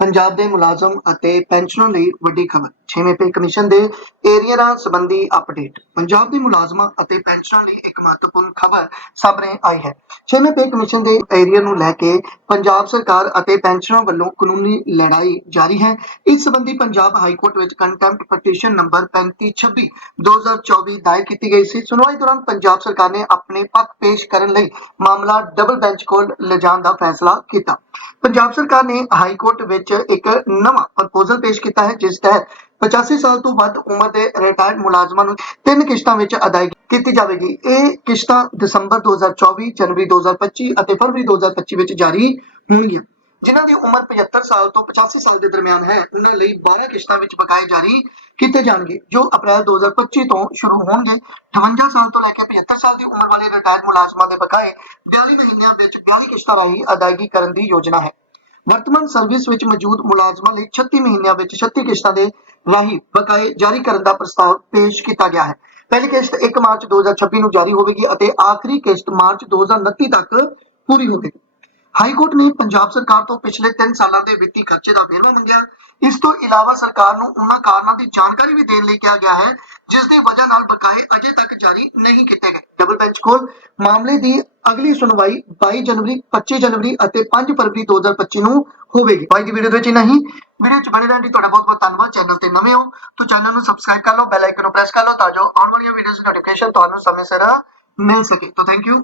ਪੰਜਾਬ ਦੇ ਮੁਲਾਜ਼ਮ ਅਤੇ ਪੈਨਸ਼ਨਰ ਲਈ ਵੱਡੀ ਖਬਰ। 6ਵੇਂ ਪੇ ਕਮਿਸ਼ਨ ਦੇ ਏਰੀਅਰਾਂ ਸੰਬੰਧੀ ਅਪਡੇਟ ਪੰਜਾਬ ਦੇ ਮੁਲਾਜ਼ਮਾਂ ਅਤੇ ਪੈਨਸ਼ਨਰਾਂ ਲਈ ਇੱਕ ਮਹੱਤਵਪੂਰਨ ਖਬਰ ਸਾਹਮਣੇ ਆਈ ਹੈ। 6ਵੇਂ ਪੇ ਕਮਿਸ਼ਨ ਦੇ ਏਰੀਅਰ ਨੂੰ ਲੈ ਕੇ ਪੰਜਾਬ ਸਰਕਾਰ ਅਤੇ ਪੈਨਸ਼ਨਰਾਂ ਵੱਲੋਂ ਕਾਨੂੰਨੀ ਲੜਾਈ ਜਾਰੀ ਹੈ। ਇਸ ਸੰਬੰਧੀ ਪੰਜਾਬ ਹਾਈ ਕੋਰਟ ਵਿੱਚ ਕੰਟੈਂਪਟ ਪਟੀਸ਼ਨ ਨੰਬਰ 3526 2024 ਦਾਇਰ ਕੀਤੀ ਗਈ ਸੀ। ਸੁਣਵਾਈ ਦੌਰਾਨ ਪੰਜਾਬ ਸਰਕਾਰ ਨੇ ਆਪਣੇ ਪੱਖ ਪੇਸ਼ ਕਰਨ ਲਈ ਮਾਮਲਾ ਡਬਲ ਬੈਂਚ ਕੋਲ ਲਿਜਾਣ ਦਾ ਫੈਸਲਾ ਕੀਤਾ। ਪੰਜਾਬ ਸਰਕਾਰ ਨੇ ਹਾਈ ਕੋਰਟ ਵਿੱਚ ਇੱਕ ਨਵਾਂ ਪ੍ਰਪੋਜ਼ਲ ਪੇਸ਼ ਕੀਤਾ ਹੈ, ਜਿਸ ਤਹਿਤ 85 ਸਾਲ ਤੋਂ ਵੱਧ ਉਮਰ ਦੇ ਰਿਟਾਇਰਡ ਮੁਲਾਜ਼ਮਾਂ ਨੂੰ ਤਿੰਨ ਕਿਸ਼ਤਾਂ ਵਿੱਚ ਅਦਾਇਗੀ ਕੀਤੀ ਜਾਵੇਗੀ। ਇਹ ਕਿਸ਼ਤਾਂ ਦਸੰਬਰ 2024 ਜਨਵਰੀ 2025 ਅਤੇ ਫਰਵਰੀ 2025 ਵਿੱਚ ਜਾਰੀ ਹੋਣਗੀਆਂ। ਜਿਨ੍ਹਾਂ ਦੀ ਉਮਰ 75 ਸਾਲ ਤੋਂ 85 ਸਾਲ ਦੇ ਦਰਮਿਆਨ ਹੈ, ਉਹਨਾਂ ਲਈ 12 ਕਿਸ਼ਤਾਂ ਵਿੱਚ ਬਕਾਏ ਜਾਰੀ ਕੀਤੇ ਜਾਣਗੇ, ਜੋ ਅਪ੍ਰੈਲ 2025 ਤੋਂ ਸ਼ੁਰੂ ਹੋਣਗੇ। 58 ਸਾਲ ਤੋਂ ਲੈ ਕੇ 75 ਸਾਲ ਦੀ ਉਮਰ ਵਾਲੇ ਰਿਟਾਇਰਡ ਮੁਲਾਜ਼ਮਾਂ ਦੇ ਬਕਾਏ 42 ਮਹੀਨਿਆਂ ਵਿੱਚ 42 ਕਿਸ਼ਤਾਂ ਰਾਹੀਂ ਅਦਾਇਗੀ ਕਰਨ ਦੀ ਯੋਜਨਾ ਹੈ। ਵਰਤਮਾਨ ਸਰਵਿਸ ਵਿੱਚ ਮੌਜੂਦ ਮੁਲਾਜ਼ਮਾਂ ਲਈ 36 ਮਹੀਨਿਆਂ ਵਿੱਚ 36 ਕਿਸ਼ਤਾਂ ਦੇ ਰਾਹੀਂ ਬਕਾਏ ਜਾਰੀ ਕਰਨ ਦਾ ਪ੍ਰਸਤਾਵ ਪੇਸ਼ ਕੀਤਾ ਗਿਆ ਹੈ। ਪਹਿਲੀ ਕਿਸ਼ਤ 1 ਮਾਰਚ 2026 ਨੂੰ ਜਾਰੀ ਹੋਵੇਗੀ ਅਤੇ ਆਖਰੀ ਕਿਸ਼ਤ ਮਾਰਚ 2029 ਤੱਕ ਪੂਰੀ ਹੋਵੇਗੀ। ਹਾਈ ਕੋਰਟ ਨੇ ਪੰਜਾਬ ਸਰਕਾਰ ਤੋਂ ਪਿਛਲੇ 3 ਸਾਲਾਂ ਦੇ ਵਿੱਤੀ ਖਰਚੇ ਦਾ ਵੇਰਵਾ ਮੰਗਿਆ। ਇਸ ਤੋਂ ਇਲਾਵਾ ਸਰਕਾਰ ਨੂੰ ਉਹਨਾਂ ਕਾਰਨਾਂ ਦੀ ਜਾਣਕਾਰੀ ਵੀ ਦੇਣ ਲਈ ਕਿਹਾ ਗਿਆ ਹੈ, ਜਿਸ ਦੀ ਵਜ੍ਹਾ ਨਾਲ ਬਕਾਏ ਅਜੇ ਤੱਕ ਜਾਰੀ ਨਹੀਂ ਕੀਤੇ ਗਏ। ਡਬਲ ਬੈਂਚ ਕੋਲ ਮਾਮਲੇ ਦੀ ਅਗਲੀ ਸੁਣਵਾਈ 22 ਜਨਵਰੀ 25 ਜਨਵਰੀ ਅਤੇ 5 ਫਰਵਰੀ 2025 ਨੂੰ ਹੋਵੇਗੀ। ਭਾਈ ਦੀ ਵੀਡੀਓ ਦੇ ਵਿੱਚ ਨਹੀਂ ਵੀਡੀਓ ਚ ਬਣੇ ਰਹਿਣ ਲਈ ਤੁਹਾਡਾ ਬਹੁਤ ਬਹੁਤ ਧੰਨਵਾਦ। ਚੈਨਲ ਤੇ ਨਵੇਂ ਹੋ ਤਾਂ ਚੈਨਲ ਨੂੰ ਸਬਸਕ੍ਰਾਈਬ ਕਰ ਲਓ ਬੈਲ ਆਈਕਨ ਨੂੰ ਪ੍ਰੈਸ ਕਰ ਲਓ ਤਾਂ ਜੋ ਆਉਣ ਵਾਲੀਆਂ ਵੀਡੀਓਜ਼ ਦੀ ਨੋਟੀਫਿਕੇਸ਼ਨ ਤੁਹਾਨੂੰ ਸਮੇਂ ਸਿਰ ਮਿਲ ਸਕੇ। ਤਾਂ ਥੈਂਕ ਯੂ